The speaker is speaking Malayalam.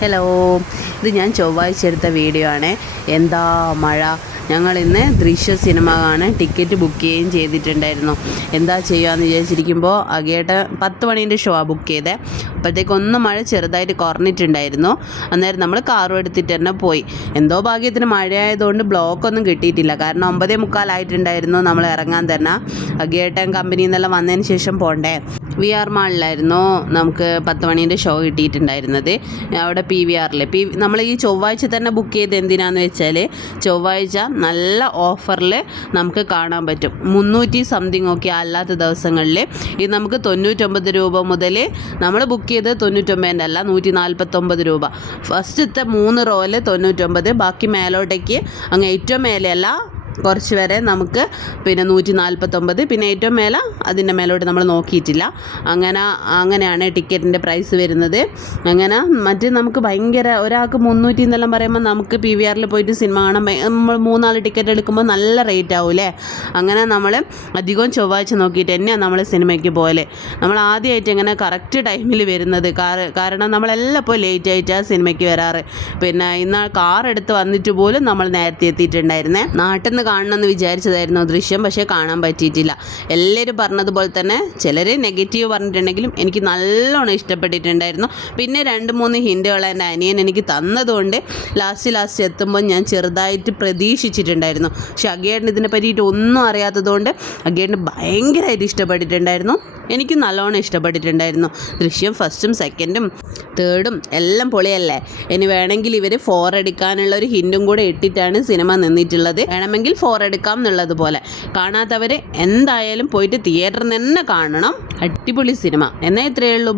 ഹലോ, ഇത് ഞാൻ ചൊവ്വാഴ്ച എടുത്ത വീഡിയോ ആണ്. എന്താ മഴ! ഞങ്ങളിന്ന് ദൃശ്യം സിനിമ കാണാൻ ടിക്കറ്റ് ബുക്ക് ചെയ്യുകയും ചെയ്തിട്ടുണ്ടായിരുന്നു. എന്താ ചെയ്യുകയെന്ന് വിചാരിച്ചിരിക്കുമ്പോൾ അഗേട്ട് 10 മണീൻ്റെ ഷോ ബുക്ക് ചെയ്തത്. അപ്പോഴത്തേക്കൊന്ന് മഴ ചെറുതായിട്ട് കുറഞ്ഞിട്ടുണ്ടായിരുന്നു. അന്നേരം നമ്മൾ കാറും എടുത്തിട്ട് തന്നെ പോയി. എന്തോ ഭാഗ്യത്തിന് മഴയായതുകൊണ്ട് ബ്ലോക്കൊന്നും കിട്ടിയിട്ടില്ല. കാരണം 9:45 നമ്മൾ ഇറങ്ങാൻ തന്നെ. അഗേട്ടൻ കമ്പനിയിൽ നിന്നെല്ലാം വന്നതിന് ശേഷം പോകണ്ടേ. VR മാളിലായിരുന്നു നമുക്ക് 10 മണീൻ്റെ ഷോ കിട്ടിയിട്ടുണ്ടായിരുന്നത്. അവിടെ PVRൽ നമ്മൾ ഈ ചൊവ്വാഴ്ച തന്നെ ബുക്ക് ചെയ്ത് എന്തിനാന്ന് വെച്ചാൽ ചൊവ്വാഴ്ച നല്ല ഓഫറിൽ നമുക്ക് കാണാൻ പറ്റും. 300 സംതിങ് ഒക്കെ അല്ലാത്ത ദിവസങ്ങളിൽ ഇത് നമുക്ക് 99 രൂപ മുതൽ നമ്മൾ ബുക്ക് ചെയ്ത് 99 അല്ല 149 രൂപ. ഫസ്റ്റത്തെ 3 റോയിൽ 99, ബാക്കി മേലോട്ടേക്ക് അങ്ങ് ഏറ്റവും മേലെയല്ല കുറച്ച് വരെ നമുക്ക് 149, പിന്നെ ഏറ്റവും മേലെ അതിൻ്റെ മേലോട്ട് നമ്മൾ നോക്കിയിട്ടില്ല. അങ്ങനെയാണ് ടിക്കറ്റിൻ്റെ പ്രൈസ് വരുന്നത്. അങ്ങനെ മറ്റേ നമുക്ക് ഭയങ്കര ഒരാൾക്ക് 300 എന്നെല്ലാം പറയുമ്പോൾ നമുക്ക് PVRൽ പോയിട്ട് സിനിമ കാണാൻ നമ്മൾ 3-4 ടിക്കറ്റ് എടുക്കുമ്പോൾ നല്ല റേറ്റ് ആവൂലേ. അങ്ങനെ നമ്മൾ അധികവും ചൊവ്വാഴ്ച നോക്കിയിട്ട് തന്നെയാണ് നമ്മൾ സിനിമയ്ക്ക് പോലെ. നമ്മൾ ആദ്യമായിട്ട് ഇങ്ങനെ കറക്റ്റ് ടൈമിൽ വരുന്നത്. കാരണം നമ്മളെല്ലാം ഇപ്പോൾ ലേറ്റ് ആയിട്ടാണ് സിനിമയ്ക്ക് വരാറ്. പിന്നെ ഇന്ന് കാർ എടുത്ത് വന്നിട്ട് പോലും നമ്മൾ നേരത്തെ എത്തിയിട്ടുണ്ടായിരുന്നേ. നാട്ടിൽ നിന്ന് കാണണമെന്ന് വിചാരിച്ചതായിരുന്നു ദൃശ്യം, പക്ഷേ കാണാൻ പറ്റിയിട്ടില്ല. എല്ലാവരും പറഞ്ഞതുപോലെ തന്നെ ചിലർ നെഗറ്റീവ് പറഞ്ഞിട്ടുണ്ടെങ്കിലും എനിക്ക് നല്ലോണം ഇഷ്ടപ്പെട്ടിട്ടുണ്ടായിരുന്നു. പിന്നെ 2-3 ഹിൻറ്റുകൾ എൻ്റെ അനിയൻ എനിക്ക് തന്നതുകൊണ്ട് ലാസ്റ്റ് എത്തുമ്പോൾ ഞാൻ ചെറുതായിട്ട് പ്രതീക്ഷിച്ചിട്ടുണ്ടായിരുന്നു. പക്ഷെ അഗേട്ടൻ ഇതിനെ പറ്റിയിട്ട് ഒന്നും അറിയാത്തതുകൊണ്ട് അഗേട്ടന് ഭയങ്കരമായിട്ട് ഇഷ്ടപ്പെട്ടിട്ടുണ്ടായിരുന്നു. എനിക്ക് നല്ലോണം ഇഷ്ടപ്പെട്ടിട്ടുണ്ടായിരുന്നു. ദൃശ്യം 1ും 2ും 3ും എല്ലാം പൊളിയല്ലേ. ഇനി വേണമെങ്കിൽ ഇവർ 4 എടുക്കാനുള്ള ഒരു ഹിൻറ്റും കൂടെ ഇട്ടിട്ടാണ് സിനിമ നിന്നിട്ടുള്ളത്. വേണമെങ്കിൽ 4 എടുക്കാം എന്നുള്ളതുപോലെ. കാണാത്തവർ എന്തായാലും പോയിട്ട് തിയേറ്ററിൽ തന്നെ കാണണം. അടിപൊളി സിനിമ. എന്നാൽ ഇത്രയേ ഉള്ളൂ.